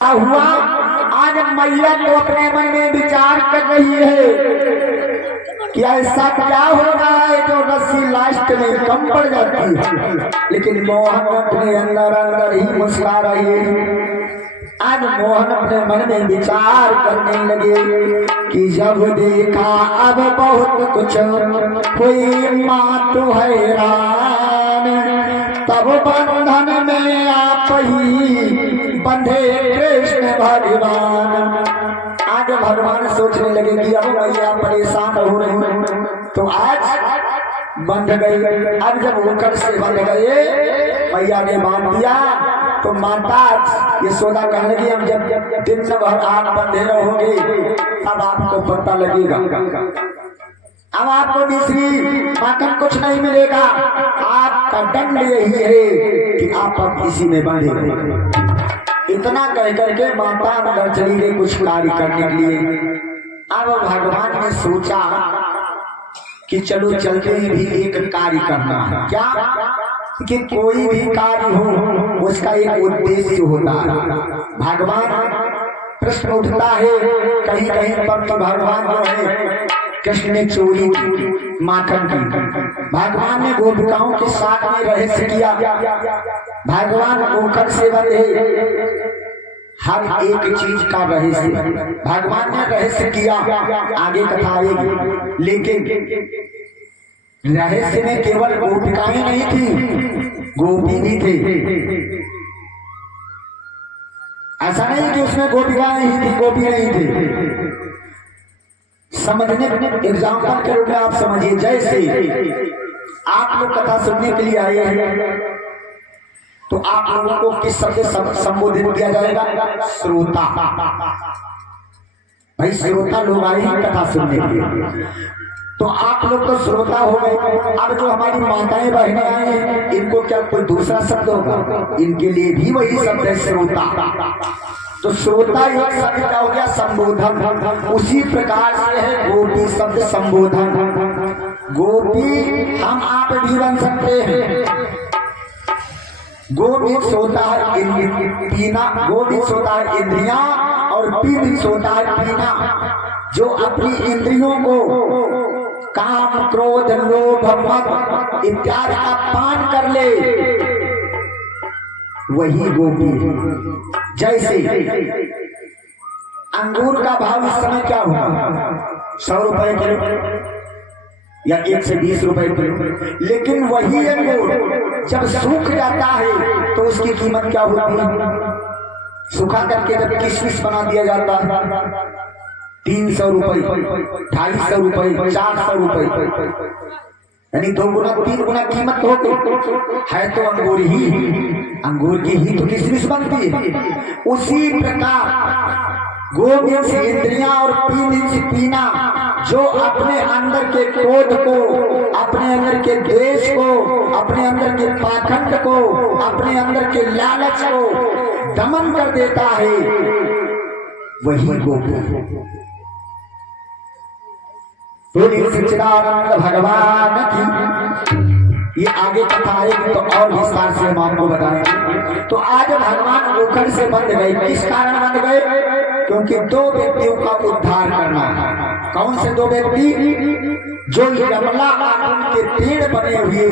हुआ आज मैया तो अपने मन में विचार कर रही है कि ऐसा क्या हो रहा है जो रस्सी लास्ट में कम पड़ जाती है, लेकिन मोहन अपने अंदर अंदर ही मुस्कुरा रही है। आज मोहन अपने मन में विचार करने लगे कि जब देखा अब बहुत कुछ कोई माँ तो हैरान, तब बंधन में आप ही बंधे कृष्ण भगवान। आज भगवान सोचने लगे कि अब मैया परेशान हो रही है, तो आज बंध गई। अब जब होकर से बंध गए, मैया ने बांध दिया, तो माता यशोदा कहने लगी हम जब दिन भर आप बंधे रहोगे अब आपको पता लगेगा, अब आपको मिश्री माखन कुछ नहीं मिलेगा, आपका दंड यही है कि आप अब इसी में बंधे रहे। इतना कह करके माता अंदर चली गई कुछ कार्य करने के लिए। अब भगवान ने सोचा कि चलो चलते ही भी एक कार्य करना है। क्या कि कोई भी कार्य हो उसका एक उद्देश्य होता है। भगवान प्रश्न उठता है कहीं कहीं पर तो भगवान जो है कृष्ण ने चोरी माखन की, भगवान ने गोपिकाओं के साथ में रहस्य किया, भगवान ओखर से बंधे, हर एक चीज का रहस्य भगवान ने रहस्य किया। आगे कथा आएगी, लेकिन रहस्य में केवल गोपिकाएं नहीं थी, गोपी भी थे। ऐसा नहीं कि उसमें गोपिकाएं ही थी, गोपी नहीं थे। समझने एग्जाम्पल के रूप में आप समझिए, जैसे आप लोग कथा सुनने के लिए आए हैं तो आप लोगों को किस शब्द से संबोधित किया जाएगा? श्रोता। भाई श्रोता लोग आए हैं कथा सुनने के लिए, तो आप लोग तो श्रोता हो गए। अब जो हमारी माताएं बहनें आए हैं इनको क्या कोई दूसरा शब्द होगा? इनके लिए भी वही शब्द है श्रोता। तो श्रोता एक शब्द क्या हो गया? संबोधन। उसी प्रकार से है गोपी शब्द संबोधन। गोपी हम आप भी बन सकते हैं। गोपी सोता है पीना, गोपी सोता है इंद्रियां और पी सोता है पीना। जो अपनी इंद्रियों को काम क्रोध लोभ मद इत्यादि का पान कर ले वही गोपी। जैसे अंगूर का भाव इस समय क्या होगा? 100 रुपए किलो या 1 से 20 रुपए किलो, लेकिन वही अंगूर जब सूख जाता है तो उसकी कीमत क्या होती है? सूखा करके जब किशमिश बना दिया जाता है 300 रुपए, 250 रुपए, 400 रुपए, यानी 2 गुना 3 गुना कीमत हो गई है। तो अंगूर की ही तो किशमिश बनती है। उसी प्रकार गोविंद से इंद्रियां और पीने से पीना, जो अपने अंदर के क्रोध को, अपने अंदर के द्वेष को, अपने अंदर के पाखंड को, अपने अंदर के लालच को दमन कर देता है, वही गोपी। सच्चिदानंद भगवान की ये आगे कथा आएगी तो और विस्तार से हम आपको बताएंगे। तो आज भगवान ओखर से बंध गए। किस कारण बंध गए? क्योंकि 2 व्यक्तियों का उद्धार करना है। कौन से 2 व्यक्ति? जो यमला आनंद के पेड़ बने हुए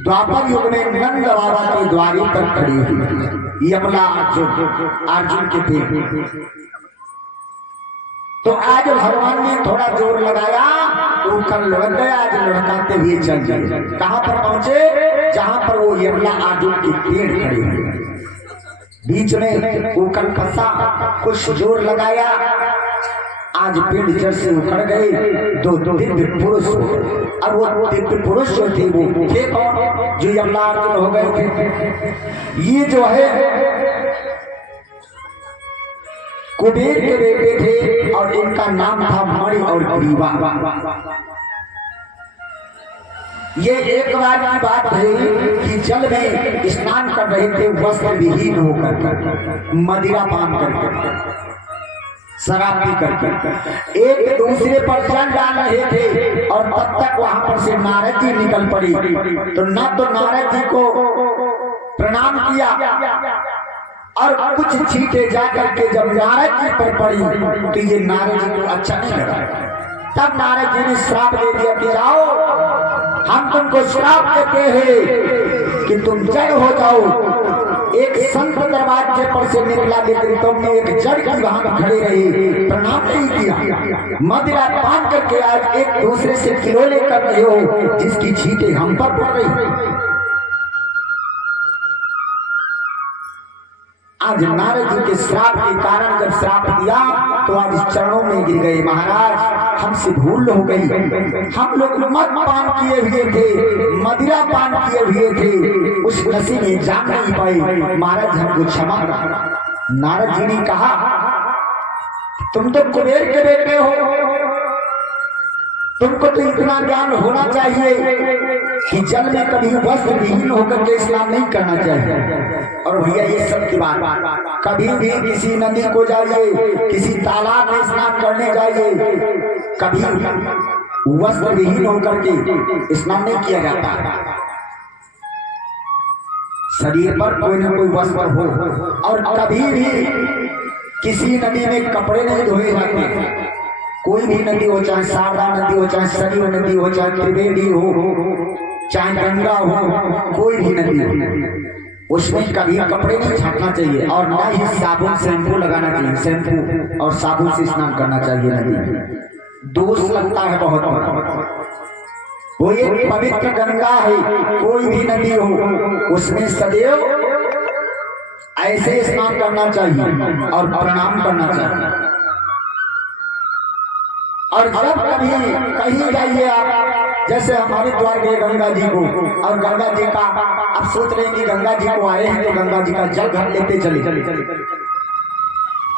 द्वापर युग में नंद बाबा के द्वारी पर खड़े हुए यमला अर्जुन के पेड़। तो आज भगवान ने थोड़ा जोर लगाया, ओखर लुढ़क गया। आज लुढ़काते हुए चल गए। कहां पर पहुंचे? जहां पर वो यमला अर्जुन के पेड़ खड़े हुए, बीच में ओखर फंसा। कुछ जोर लगाया, आज पेड़ जड़ से उखड़ गए। 2 दिव्य पुरुष, अब वो दिव्य पुरुष जो थे वो थे कौन? जो यमला अर्जुन हो गए थे। ये जो है कुबेर के बेटे थे और इनका नाम था मणि और ग्रीवा। ये एक बार की बात है कि जल में स्नान कर रहे थे वस्त्र विहीन होकर, मदिरा पान करके, शराब पी करके, एक दूसरे पर जल डाल रहे थे। और तब तक वहां पर से नारद जी निकल पड़ी। तो न तो नारद जी को प्रणाम किया और कुछ छींटे जाकर के जब नारद जी पर पड़ी तो ये नारद जी को अच्छा नहीं लगा। तब नारद जी ने श्राप दे दिया कि जाओ, हम तुमको श्राप देते हैं कि तुम जड़ हो जाओ। एक संत दरवाजे पर से निकला, लेकिन तुमने एक जड़ की वहां खड़े रहे, प्रणाम नहीं किया। मदिरा पान करके आज एक दूसरे से किलोले कर रहे हो, जिसकी छींटे हम पर पड़ रही। आज नारद जी के श्राप के कारण जब श्राप दिया तो आज चरणों में गिर गए। महाराज हमसे भूल हो गई, हम लोग मद पान किए हुए थे, मदिरा पान किए हुए थे, उस नशे में जान नहीं पाए, महाराज हमको क्षमा। नारद जी ने कहा तुम तो कुबेर के बेटे हो, तुमको तो इतना ज्ञान होना चाहिए कि जल में कभी वस्त्र विहीन होकर के स्नान नहीं करना चाहिए। और भैया ये सब की बात, कभी भी किसी नदी को जाइए, किसी तालाब में स्नान करने जाइए, कभी वस्त्र विहीन होकर के स्नान नहीं किया जाता। शरीर पर कोई ना कोई वस्त्र हो, और कभी भी किसी नदी में कपड़े नहीं धोए जाते। कोई भी नदी हो, चाहे शारदा नदी हो, चाहे सरयू नदी हो, चाहे त्रिवेणी हो, चाहे गंगा हो, कोई भी नदी हो, उसमें कभी कपड़े नहीं छाटना चाहिए और ना ही साबुन शैम्पू लगाना चाहिए। शैम्पू और साबुन से स्नान करना चाहिए नदी में, दोष लगता है बहुत। वो एक पवित्र गंगा है, कोई भी नदी हो उसमें सदैव ऐसे स्नान करना चाहिए और प्रणाम करना चाहिए। और जब कभी कहीं जाइए आप, जैसे हमारे द्वार गए गंगा जी को, और गंगा जी का आप सोच रहे हैं कि गंगा जी को आए हैं तो गंगा जी का जल घर लेते चले,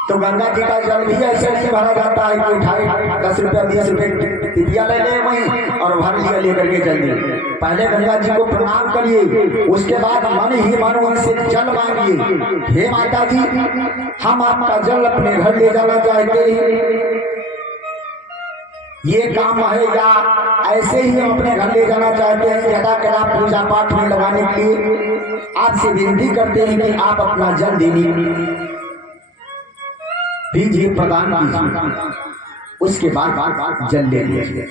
तो गंगा जी का जल भी ऐसे नहीं भरा जाता है कि उठाए 10 रुपया 20 रुपए टिपिया ले ले वहीं और भर लिया लेकर के चल दिए। पहले गंगा जी को प्रणाम करिए, उसके बाद मन ही मन उनसे जल मांगिए, हे माता जी हम आपका जल अपने घर ले जाना चाहते हैं, ये काम है, या ऐसे ही हम अपने घर ले जाना चाहते हैं यथा कला पूजा पाठ में लगाने के लिए आपसे विनती करते हैं कि आप अपना जल दीजिए प्रदान कीजिए, उसके बाद जल ले लीजिए।